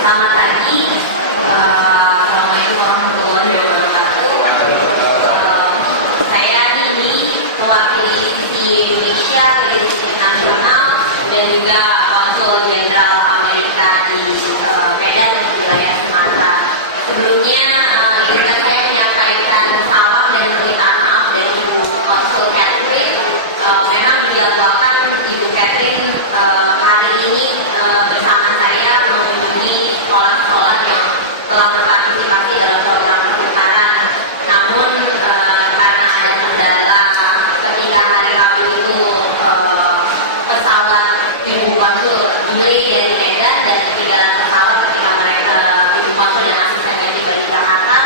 Selamat pagi. Assalamualaikum warahmatullahi wabarakatuh. Saya Nini, mewakili sisi Indonesia dari sisi nasional dan juga Konsul Jenderal Amerika di Medan dan wilayah Sumatera. Sebelumnya, izinkan saya menyampaikan salam dan permintaan maaf dari Ibu Konsul Catherine. Memang dijadwalkan Ibu Catherine hari ini bersama saya mengunjungi sekolah-sekolah yang telah berpartisipasi dalam program pertukaran. Namun karena ada kendala ketika hari Rabu itu pesawat Ibu Konsul delay dari Medan dan ketinggalan pesawat ketika mereka Ibu Konsul dan asistennya tiba di Jakarta,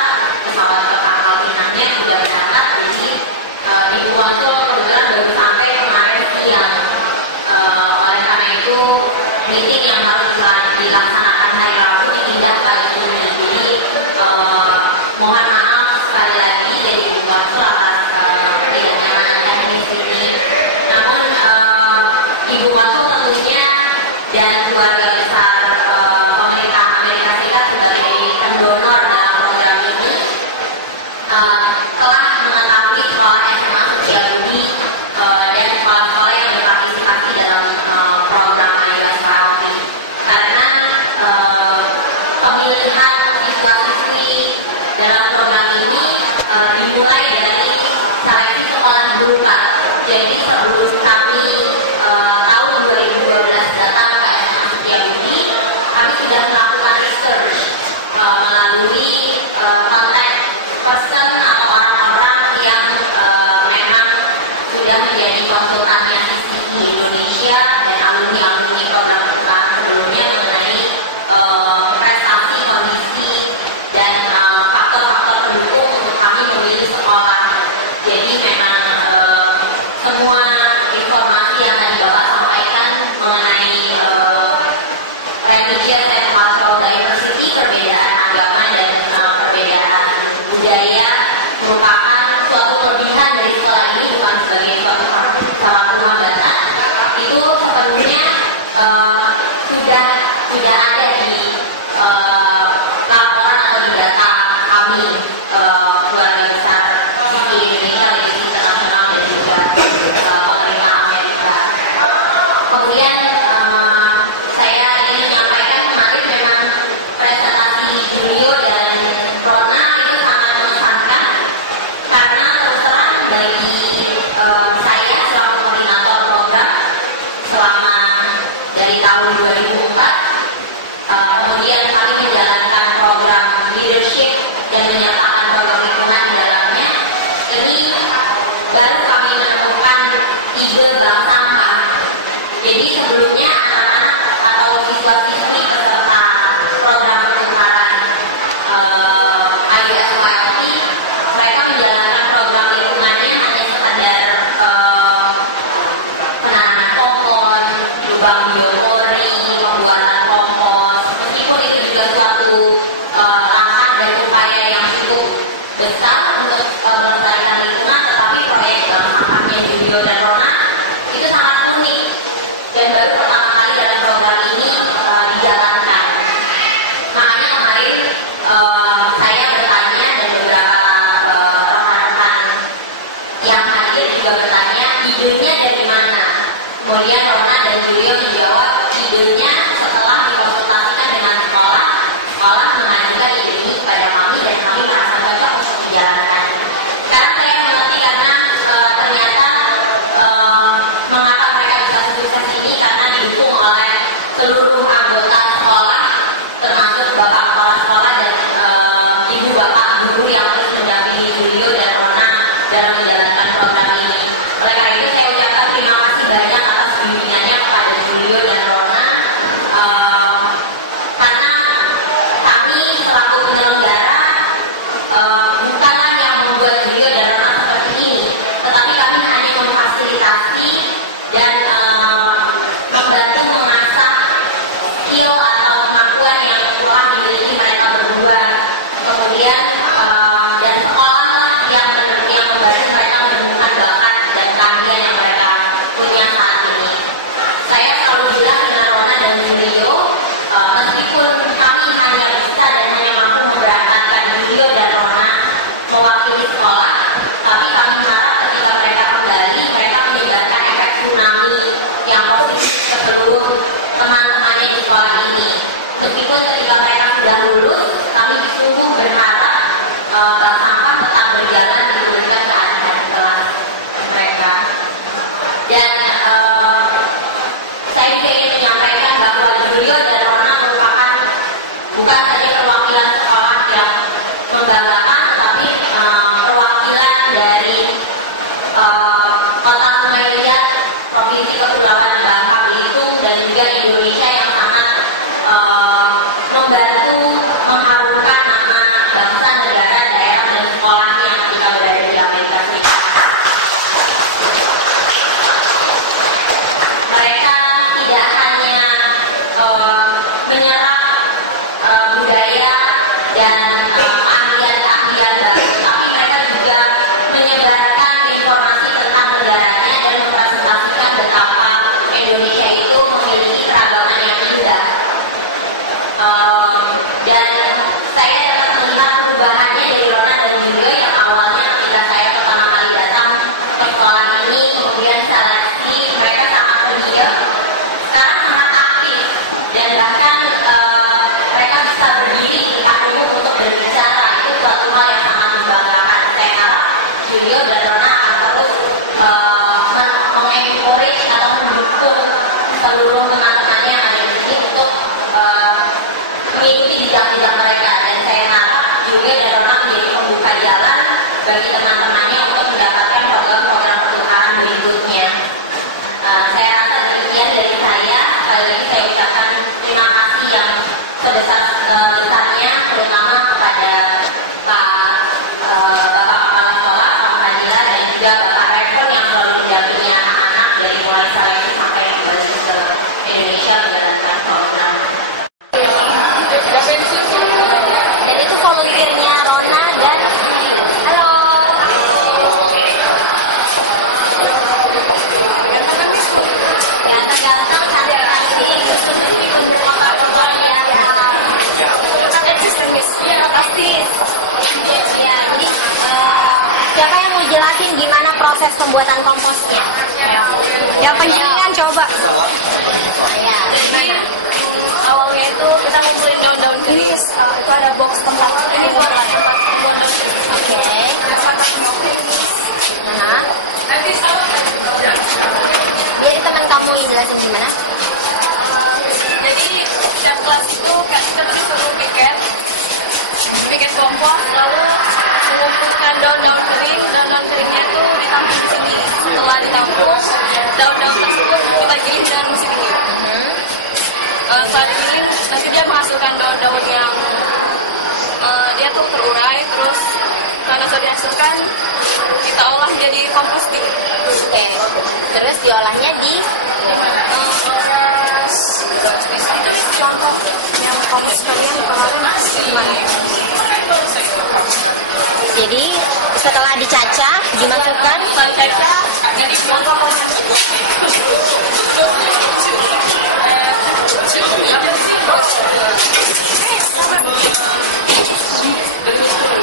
pesawat ke Pangkal Pinangnya sudah berangkat. Jadi Ibu Konsul kebetulan baru sampai kemarin siang. Oleh karena itu meeting yang harus dilaksanakan hari Rabu tidak pagi ini. Jadi mohon maaf sekali lagi dari Ibu Konsul atas tidak nyamannya di sini. Namun Ibu Konsul tentunya dan keluarga besar pemerintah Amerika Serikat sebagai pendonor dalam program ini telah mengetahui sekolah SMA Setiabudi dan sekolah-sekolah yang berpartisipasi dalam program Ayuh Serapi. Karena pemilihan siswa-siswi dalam program ini dimulai dari seleksi sekolah berbuka. Jadi sebelum kami tahun 2012 datang ke SMA Setiabudi, kami sudah melakukan research melalui kontak person atau orang-orang yang memang sudah menjadi konsultannya sisi di Indonesia dan alumni-alumni program pertukaran sebelumnya mengenai prestasi, kondisi, dan faktor-faktor pendukung untuk kami memilih sekolah. Jadi memang semua informasi yang tadi Bapak sampaikan mengenai religious and cultural diversity, perbedaan agama dan perbedaan budaya merupakan suatu kelebihan dari sekolah ini, bukan sebagai suatu hambatan. Itu sepenuhnya sudah ada di laporan atau di data kami keluarga besar sisi Indonesia, dari sisi internasional dan juga pemerintah Amerika. Kemudian saya ingin menyampaikan kemarin memang presentasi Julio dan Rona itu sangat mengesankan karena terus terang bagi saya selaku koordinator program selama dari tahun 2004, kemudian kami menjalankan program leadership dan menyertakan program lingkungan di dalamnya. Ini baru kami menemukan ide bank sampah. Jadi sebelumnya anak-anak atau siswa-siswi peserta program pertukaran IUSYLT, mereka menjalankan program lingkungannya hanya sekadar penanaman pohon, lubang biopori, pembuatan kompos. Meskipun itu juga suatu langkah dan upaya yang cukup besar untuk melestarikan lingkungan, tetapi proyek bank sampahnya Julio dan Rona itu sangat unik dan baru pertama kali dalam program ini dijalankan. Makanya kemarin saya bertanya dan beberapa rekan-rekan yang hadir juga bertanya idenya dari mana. Kemudian Rona dan Julio menjawab idenya setelah dikonsultasikan dengan sekolah mengajukan ide ini kepada kami dan kami merasa cocok untuk menjalankan. Sekarang saya mengerti karena ternyata mengapa mereka bisa sukses ini karena didukung oleh seluruh anggota sekolah, termasuk bapak kepala sekolah dan ibu bapak guru yang terus mendampingi Julio dan Rona dalam menjalankan program ini. Oleh karena itu saya ucapkan terima kasih banyak atas bimbingan mulai lihat Provinsi Kepulauan Bangka Belitung dan juga Indonesia yang sangat membantu mengharumkan nama bangsa, negara, daerah, dan sekolahnya ketika berada di Amerika Serikat. Mereka tidak hanya menyerap budaya dan keahlian-keahlian baru, tapi mereka juga menyebarkan informasi tentang negaranya dan mempresentasikan betapa Indonesia itu memiliki keragaman yang indah. Dan saya dapat melihat perubahannya dari Rona dan Julio yang awalnya ketika saya pertama kali datang ke sekolah ini, kemudian seleksi, mereka sangat pendiam, sekarang sangat aktif, dan bahkan mereka bisa berdiri di depan umum untuk berbicara. Itu suatu hal yang sangat membanggakan. Saya harap Julio dan Rona akan terus mengencourage atau mendukung seluruh teman-temannya yang ada di sini untuk mengikuti jejak-jejak mereka, dan saya harap Julio dan Rona menjadi pembuka jalan bagi teman-temannya untuk mendapatkan program-program pertukaran berikutnya. Saya rasa demikian dari saya. Sekali lagi saya ucapkan terima kasih yang sebesar-besarnya, terutama kepada Bapak Kepala Sekolah, Pak Fadila, dan juga Bapak Rektor yang selalu mendampingi anak-anak dari mulai seleksi sampai kembali ke Indonesia menjalankan program. Dan itu volunteernya Rona dan halo. Ya, tergantung sampai hari ini. Ya, pasti. Ya, jadi siapa yang mau jelasin gimana proses pembuatan komposnya? Yang pencelingan coba. Ya, gimana? Awalnya itu kita ngumpulin daun-daun jenis. Itu ada box tempat. Ini buat tempat daun jenis. Oke. Nah, biar teman kamu yang jelasin gimana? Jadi setiap kelas itu kita disuruh piket kompos, lalu mengumpulkan daun-daun kering. Daun-daun keringnya itu ditampung di sini. Setelah ditampung, daun-daun tersebut kita giling dengan mesin ini. Saat giling nanti dia menghasilkan daun-daun yang dia tuh terurai, terus karena sudah dihasilkan kita olah jadi komposting. Oke. Terus diolahnya di contoh yang kompos kalian pengaruh gimana? Jadi setelah dicacah dimasukkan jadi contoh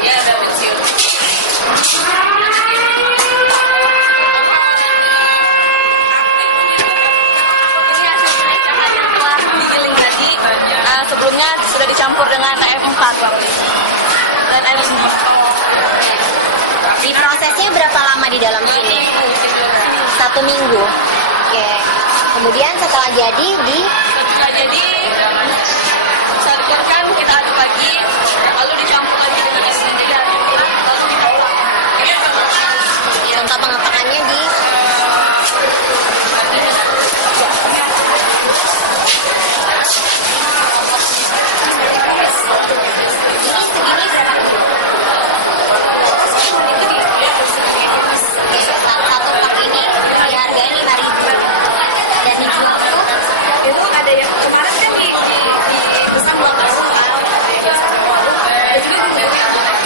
ya ada pensil. Digiling tadi sebelumnya sudah dicampur dengan TF4 dan air semua. di prosesnya berapa lama di dalam sini? 1 minggu. Oke. Kemudian setelah jadi satukan kita aduk lagi, lalu dicampur lagi dengan es sendiri, lalu diolah. tempat pengepakannya di satu pak ini dihargai 5.000 dan dijual Itu ada yang kemarin kan di pesan buat warung kan, ada yang pesan warung, dan juga di bawah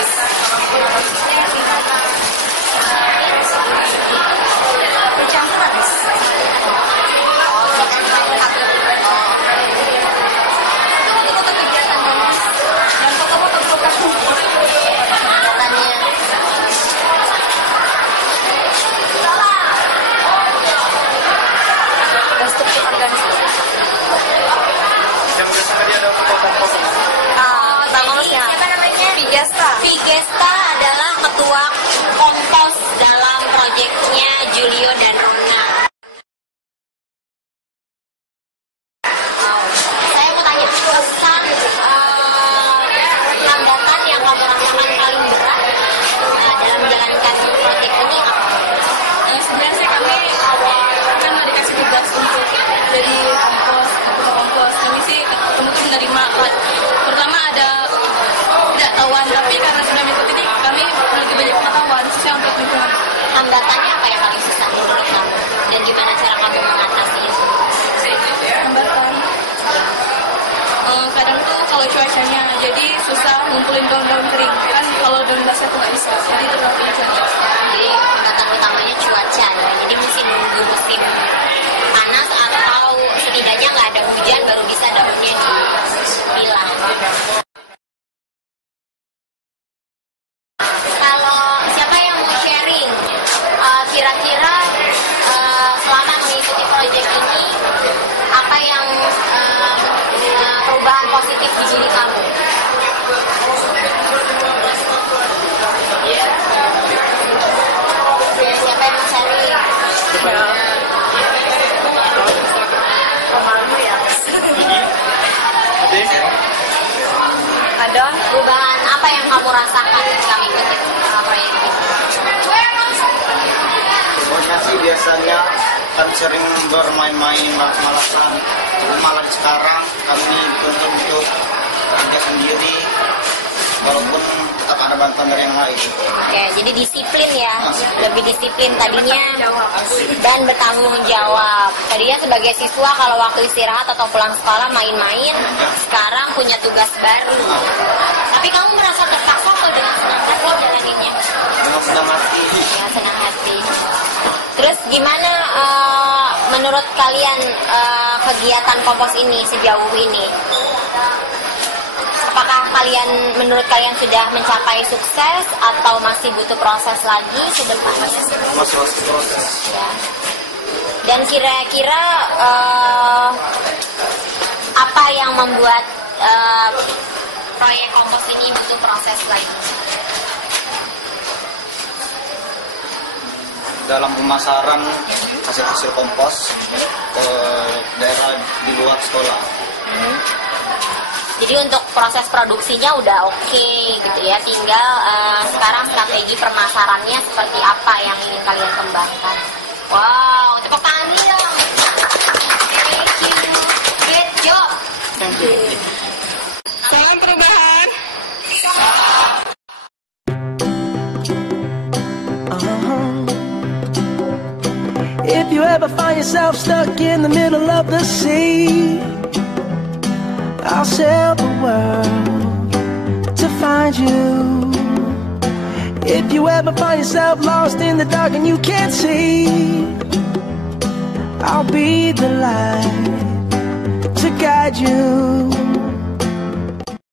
cuacanya, jadi susah ngumpulin daun-daun kering. Kan kalau daun basah tuh nggak bisa, jadi tergantung cuaca. Jadi pembatasan utamanya cuaca ya. Jadi mesti nunggu musim panas atau setidaknya nggak ada hujan baru bisa daunnya dipilah. Kalau siapa yang mau sharing, kira-kira selama mengikuti proyek ini apa yang perubahan positif di diri kamu? Siapa yang mau sharing? Ada Perubahan apa yang kamu rasakan ketika mengikuti proyek ini? Pokoknya sih biasanya kan sering bermain-main malas-malasan. Malah sekarang kami dituntut untuk kerja sendiri, walaupun tetap ada bantuan dari yang lain. Oke, jadi disiplin ya, lebih disiplin tadinya dan bertanggung jawab. Tadinya sebagai siswa kalau waktu istirahat atau pulang sekolah main-main, sekarang punya tugas baru. Tapi kamu merasa terpaksa atau dengan senang hati jalaninnya? Dengan senang hati. Dengan senang hati. Terus gimana menurut kalian kegiatan kompos ini sejauh ini? Apakah menurut kalian sudah mencapai sukses atau masih butuh proses lagi ke depannya? Masih proses. Ya. Dan kira-kira apa yang membuat proyek kompos ini butuh proses lagi? Dalam pemasaran hasil-hasil kompos ke daerah di luar sekolah. Jadi untuk proses produksinya udah oke gitu ya, tinggal sekarang strategi permasarannya seperti apa yang ingin kalian kembangkan. Wow, tepuk tangan dong. Thank you, great job. salam perubahan. If you ever find yourself stuck in the middle of the sea, I'll sail the world to find you. If you ever find yourself lost in the dark and you can't see, I'll be the light to guide you.